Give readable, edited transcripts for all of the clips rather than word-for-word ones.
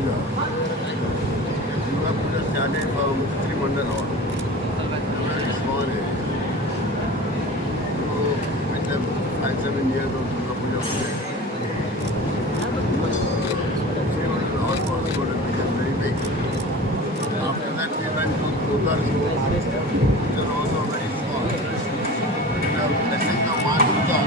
Puja. Durga Puja started from Sri Mandal Hall. Very small area. So with the 5-7 years of Durga Puja was there. Sri Mandal Hall was good and became very big. After that we went to Kotar, which was also very small. But the blessing of Ma Durga,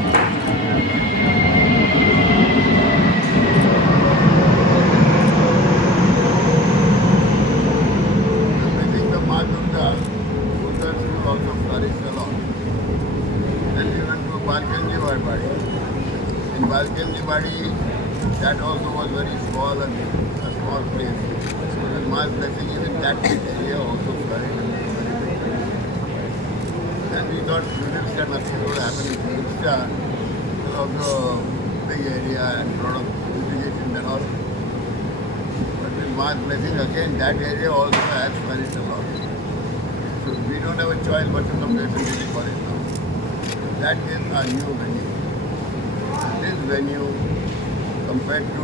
Kotar also flourished a lot. Then we went to Balkanji Badi. In Balkanji Badi, that also was very small and a small place. And Ma's blessing even that area also flourished. And we thought Philips that nothing would happen in Philips because of the big area and a lot of irrigation and all. But with Ma's blessing again, that area also has flourished a lot. So we don't have a choice but to come to FMCG for it now. That is our new venue. This venue, compared to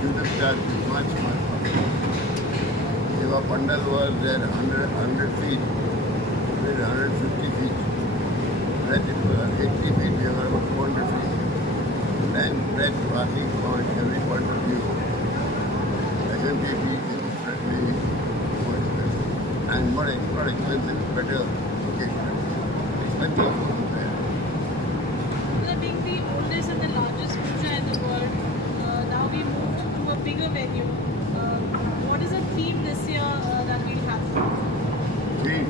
Philips Church, is much, much better. If our pandal was there 100 feet, with 150 feet. That it was 80 feet, we have about 200 feet. Length, breadth, passing point, every point of view. SMPP is friendly, more expensive. And more expensive, better location. Expensive food is there. Puja being the oldest and the largest puja in the world, now we moved to a bigger venue. What is the theme this year that we'll have? Theme.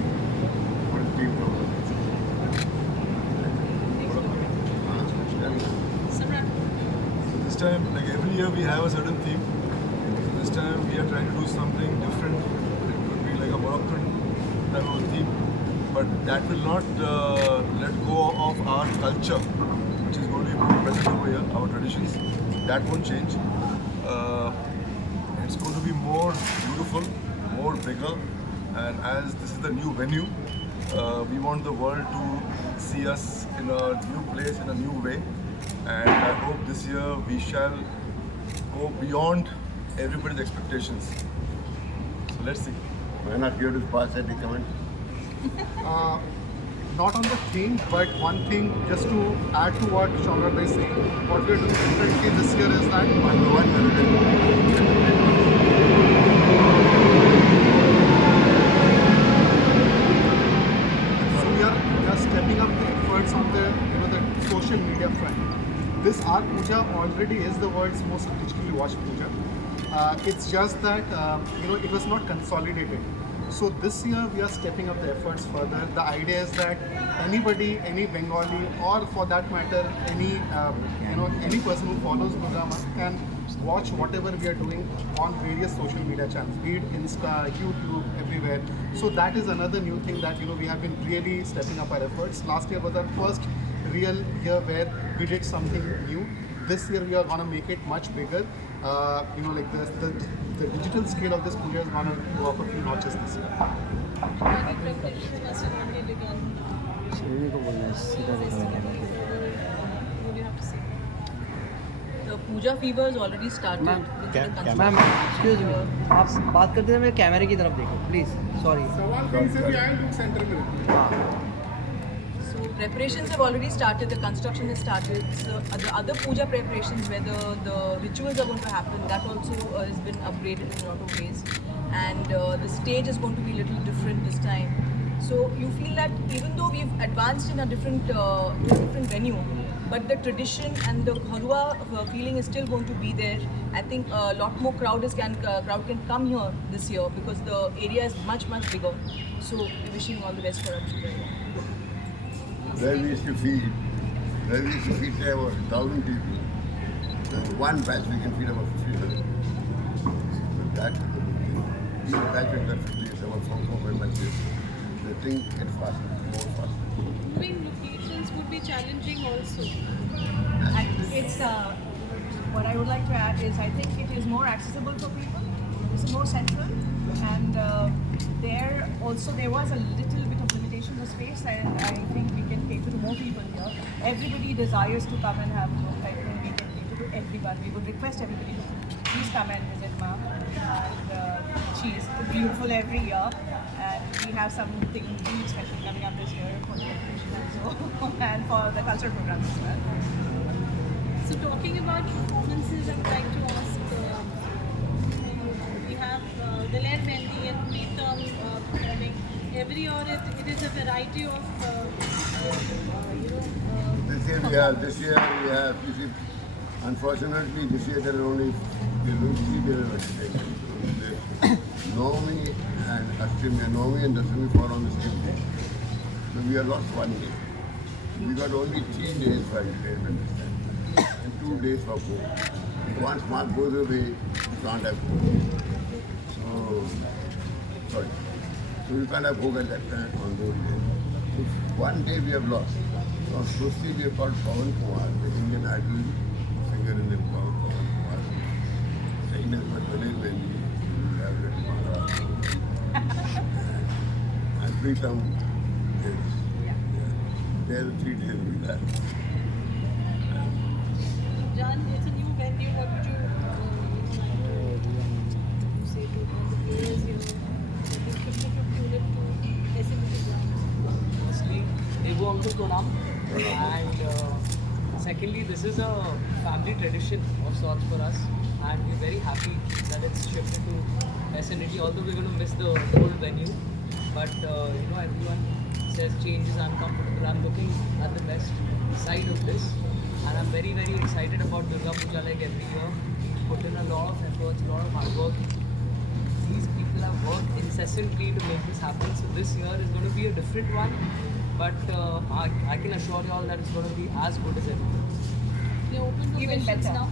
What is theme from? Samrat. This time, like every year, we have a certain theme. This time, we are trying to do something different. It could be like a Moroccan type of theme, but that will not let go of our culture, which is going to be more present over here, our traditions. That won't change. It's going to be more beautiful, more bigger, and as this is the new venue, we want the world to see us in a new place, in a new way. And I hope this year we shall go beyond everybody's expectations. So let's see. Why not give this pass and recommend? Not on the theme, but one thing just to add to what Shaurabh is saying, what we are doing differently this year is that Number one, so we are stepping up the efforts on the the social media front. This our puja already is the world's most digitally watched puja. It's just that it was not consolidated. So this year we are stepping up the efforts further. The idea is that anybody, any Bengali, or for that matter, any any person who follows Durga can watch whatever we are doing on various social media channels, be it Insta, YouTube, everywhere. So that is another new thing that we have been really stepping up our efforts. Last year was our first real year where we did something new. This year we are gonna make it much bigger. Like the digital scale of this puja is gonna go up a few notches this year. Any preparation has already begun. What do you have to say? The puja fever has already started. Ma'am with the construction. Ma'am excuse me आप बात करते हैं मेरे कैमरे की तरफ देखो please sorry सवाल कहीं से भी आए लोग सेंटर में रहते हैं। So preparations have already started. The construction has started. So the other puja preparations, where the rituals are going to happen, that also has been upgraded in a lot of ways. And the stage is going to be a little different this time. So you feel that even though we've advanced in a different venue, but the tradition and the Gharua feeling is still going to be there. I think a lot more crowd can come here this year because the area is much bigger. So we're wishing all the best for our children. where we used to feed there about 1,000 people. One batch we can feed about 1,500. So that each batch will get 50 about 4-5 batches. The thing gets faster, more faster. Moving locations would be challenging also. It's what I would like to add is I think it is more accessible for people. It's more central, and there was a little bit of limitation of space, and I think we can cater to more people here. Everybody desires to come and have a look. I think we can cater to everyone. We would request everybody to please come and visit Mom. And she's beautiful every year. And we have something really special coming up this year for the exhibition also and for the cultural programs as well. So talking about performances, I would like to ask, we have Dilair Mendi and Preetam performing. Every year it is a variety of, This year we have, you see, unfortunately this year there are only, there are 3 days of entertainment. Naomi and Ashwini, Naomi and Ashwini fall on the same day. So we have lost 1 day. We got only 3 days for entertainment this time. And 2 days for Bhog. Once Mark goes away, you can't have Bhog. So, sorry. So you can't have Bhog at that time on those days. So 1 day we have lost. So on Susti we have got Pawan Kumar, the Indian Idol singer in the Pawan Kumar. Second is got Dilair Mendi. We have Reddy Maharaj. And Preetam is, they are the 3 days we have. Jan, it's a new venue. What would you say to all the players here? Taking 50 from Tulip to SMT ground. Firstly, Devu Uncle Pranam. And secondly, this is a family tradition of sorts for us. And we're very happy that it's shifted to SNT, although we're going to miss the old venue. But everyone says change is uncomfortable. I'm looking at the best side of this. And I'm very, very excited about Durga Puja like every year. We put in a lot of efforts, a lot of hard work. These people have worked incessantly to make this happen. So this year is going to be a different one. But I can assure you all that it's going to be as good as ever. They open for Even questions better. now.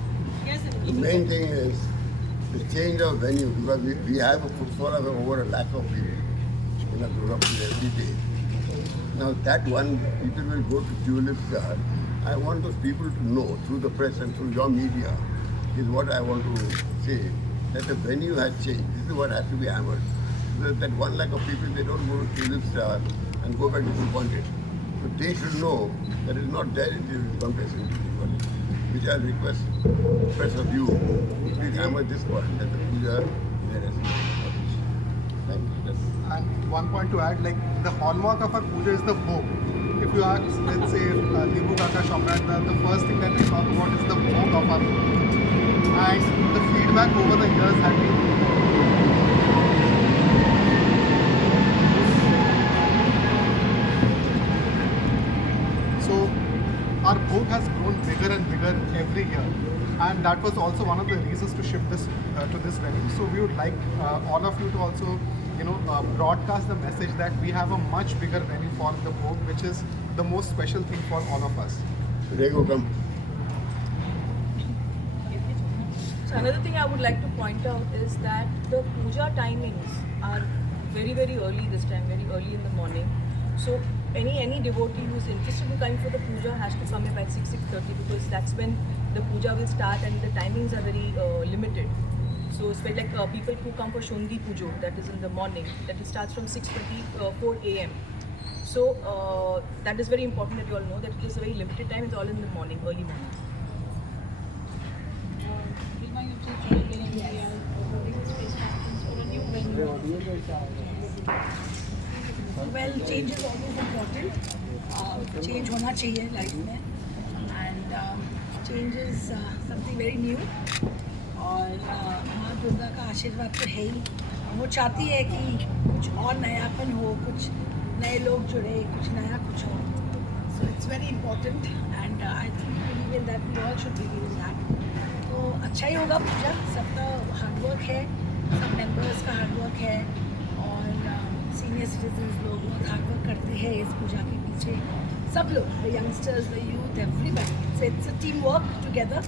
Yes, The main thing is the change of venue because we have a footfall of over 1 lakh of people in a Durga Puja every day. Now that one, people will go to Tulip Star. I want those people to know through the press and through your media is what I want to say, that the venue has changed. This is what has to be hammered. That 1 lakh of people, they don't go to Tulip Star and go back disappointed. So they should know that it's not there in the competition, which I request press of you, please hammer this point that the puja is a recipe. Thank you. And one point to add, like the hallmark of our puja is the bhog. If you ask, let's say, Devu Kaka Shamrat, the first thing that we talk about is the bhog of our puja. And the feedback over the years has been so our bhog has grown bigger and bigger every year. And that was also one of the reasons to shift this to this venue. So we would like all of you to also, broadcast the message that we have a much bigger venue for the Bhog, which is the most special thing for all of us. Rego, come. So another thing I would like to point out is that the puja timings are very, very early this time, very early in the morning. So any devotee who is interested in coming for the puja has to come up at 6:30 because that's when the puja will start and the timings are very limited. So it's like people who come for Shondi Pujo, that is in the morning, that it starts from 6:24 a.m. So that is very important that you all know that it is a very limited time. It's all in the morning, early morning. Remind you to join in and we are holding space conference for a new venue. Well, change is always important. Change होना चाहिए life में, and change is something very new. और माँ दुर्गा का आशीर्वाद तो है ही. वो चाहती है कि कुछ और नयापन हो, कुछ नए लोग जुड़े, कुछ नया कुछ हो. So it's very important, and I think believe in that. We all should believe in that. तो अच्छा ही होगा पूजा. सबका हार्डवर्क है, सब मेंबर्स का हार्डवर्क है, और सीनियर सिटीजन्स लोग बहुत हार्डवर्क करते हैं इस पूजा के पीछे. सब लोग, the youngsters, the youth, everybody. So it's a teamwork together.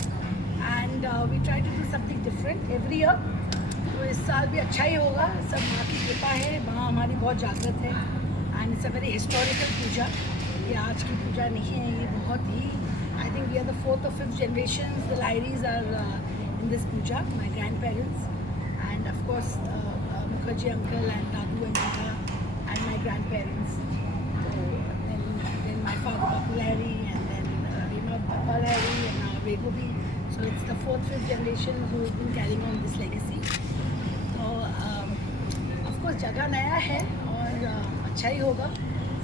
And we try to do something different every year. तो इस साल भी अच्छा ही होगा. सब माँ की कृपा है, माँ हमारी बहुत जागृत है. And it's a very historical पूजा. ये आज की पूजा नहीं है, ये बहुत ही, I think we are the 4th or 5th generations. The Lairis are in this puja, my grandparents, and of course Mukherjee uncle and Dadu and Dada and my grandparents. So then my father Bapu Lahiri, and then Rima Papa Lahiri, and now Rego bhi. So it's the 4th, 5th generation who has been carrying on this जगह नया है और अच्छा ही होगा.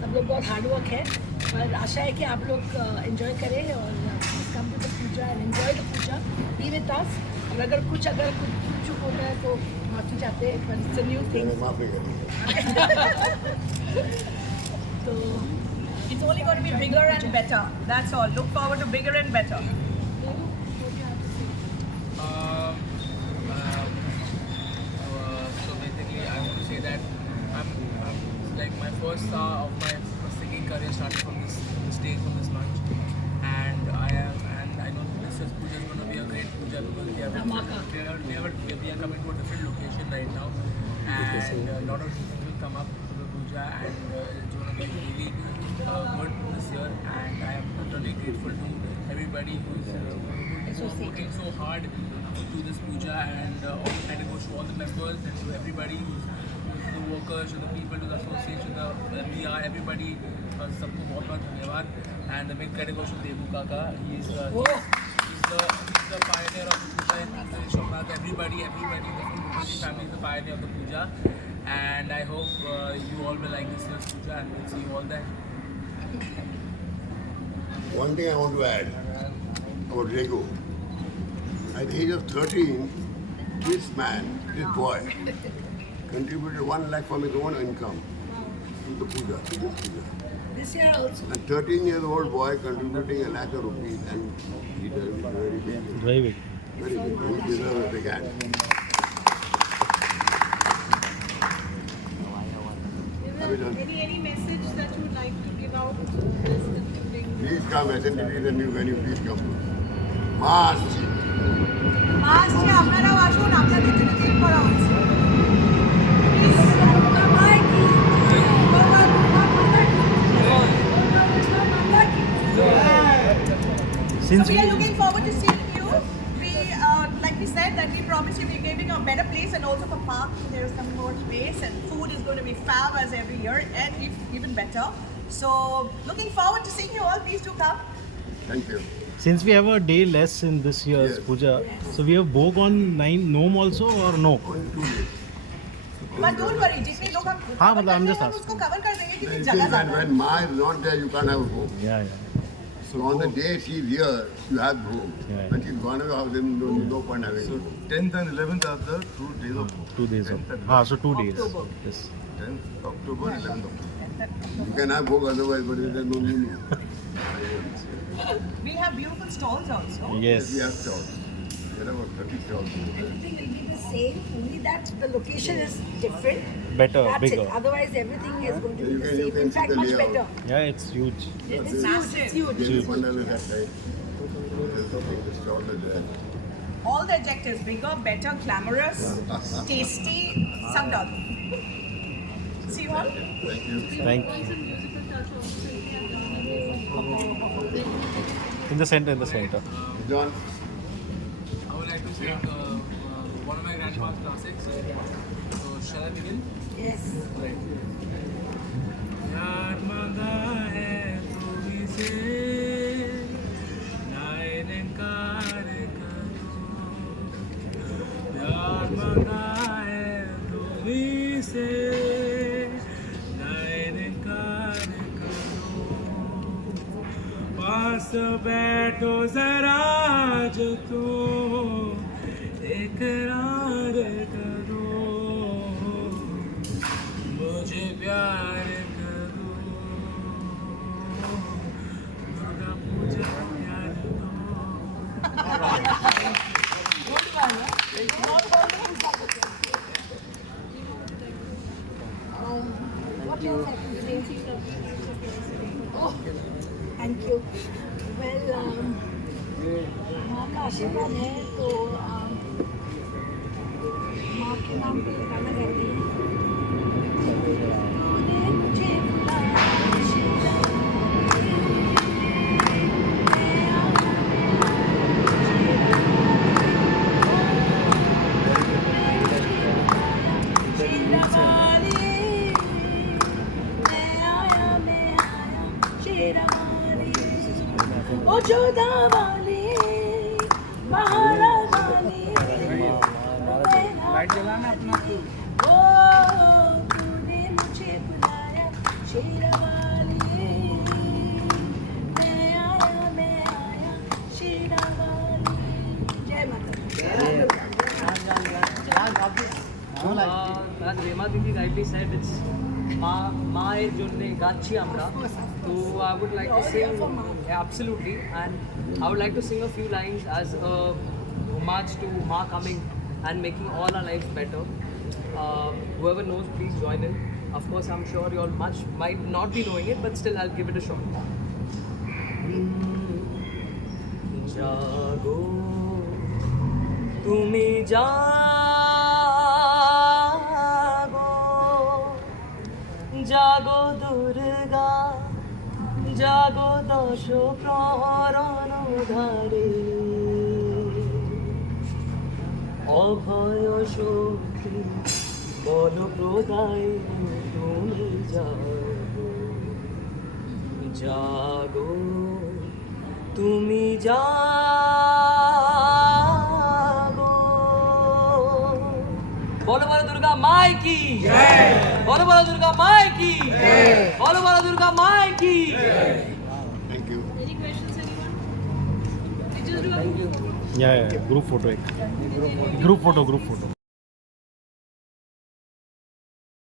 सब लोग बहुत hard work है, पर आशा है कि आप लोग एंजॉय करें और please come to the puja and enjoy the puja, be with us. और अगर कुछ चूक होता है तो माफ़ी चाहते हैं, पर इट्स अ न्यू थिंग. माफी करें. तो It's only going to be bigger and better. That's all. Look forward to bigger and better. So basically, I want to say that I'm like my first star of my singing career started from this stage, from this launch, and I know this puja is going to be a great puja because we are coming to a different location right now, and a lot of people will come up to the puja, and it's going to be really good this year, and I am totally grateful to everybody who's working so hard to this puja, and all the credit to all the members and to everybody who's the workers, to the people, to the association, the MDR, everybody. सबको बहुत बहुत धन्यवाद. And the big credit goes to Devu Kaka. He's the pioneer of the puja in Shomnath. Everybody, the full Mukherjee family is the pioneer of the puja, and I hope you all will like this year's puja, and we'll see you all there. One thing I want to add about Rego. At the age of 13, this boy, contributed 1 lakh from his own income to the puja, to this puja. this year also. A 13-year-old boy contributing 1 lakh of rupees, and he does it very big. Very big. Very big. He deserves a big hand. Any message that you would like to give out this concluding? Please come, SNDT is a new venue, please come. Mass! মাসে আপনারাও আসুন, আপনাদের জন্য ঠিক করা হচ্ছে. Since So we are looking forward to seeing you. We, like we said, that we promise you we're giving a better place, and also for parking there's some more space, and food is going to be fab as every year, and even better. So looking forward to seeing you all. Please do come. Thank you. Since we have a day less in this year's Yes. puja, so we have Bhog on 9 Nom also or no? Only 2 days. But don't worry, जितने लोग हम हाँ, मतलब I'm just हम asking. उसको cover कर देंगे क्योंकि When, जगह ज़्यादा है. when Ma is not there, you can't have a home. Yeah. So on the day she's here, you have home. Yeah. When she's gone away, then no point having So home. 10th and 11th are the 2 days of 2 days. 10th and So 2 days. October. Yes. 10th October, 11th October. You can have home otherwise, but there's no meaning. We have beautiful stalls also. Yes. We have stalls. There are about 30 stalls. Everything will be the same, only that the location is different. Better, That's bigger. it. Otherwise, everything is going to be You the can- you same. can In see fact, the much layout. better. Yeah, it's huge. It's massive. Huge. There's Pandal is that side. There's nothing, the stall is there. All the adjectives: bigger, better, glamorous, tasty, summed up. See you all. Thank you. Thank you. Also musical touch also. In the center, John, I would like to sing one of my grandma's classics. So shall I begin? Yes. Right. यार मांगा है तुम्हीं से ना इनकार करो. यार मांगा है तुम्हीं से ना इनकार करो. पास बैठो जरा जो तुम इकरार करो. मुझे प्यार करो. दुर्गा पूजा प्यार दो. What else I can say? Oh, thank you. Well, माँ का आशीर्वाद है तो माँ के नाम पे गाना गाती हूँ. तूने मुझे बुलाया शीला, ओ जोधा वाली महारा वाली लाइट जलाना अपना ओ As Rema Didi rightly said, it's Ma er jonne gacchi amra. So I would like to sing, absolutely, and I would like to sing a few lines as a homage to Ma coming and making all our lives better. Whoever knows, please join in. Of course, I'm sure you all might not be knowing it, but still I'll give it a shot. जागो तुमी जागो जागो दुर्गा जागो दश प्रहरण धारे अभय शक्ति बल प्रदाय तुमी जागो जागो তুমি জাগো বলো বলো দুর্গা মাই কি জয় বলো বলো দুর্গা মাই কি জয় বলো বলো দুর্গা মাই কি জয় Thank you. Any questions, anyone? I just do a Yeah, group photo. Group photo.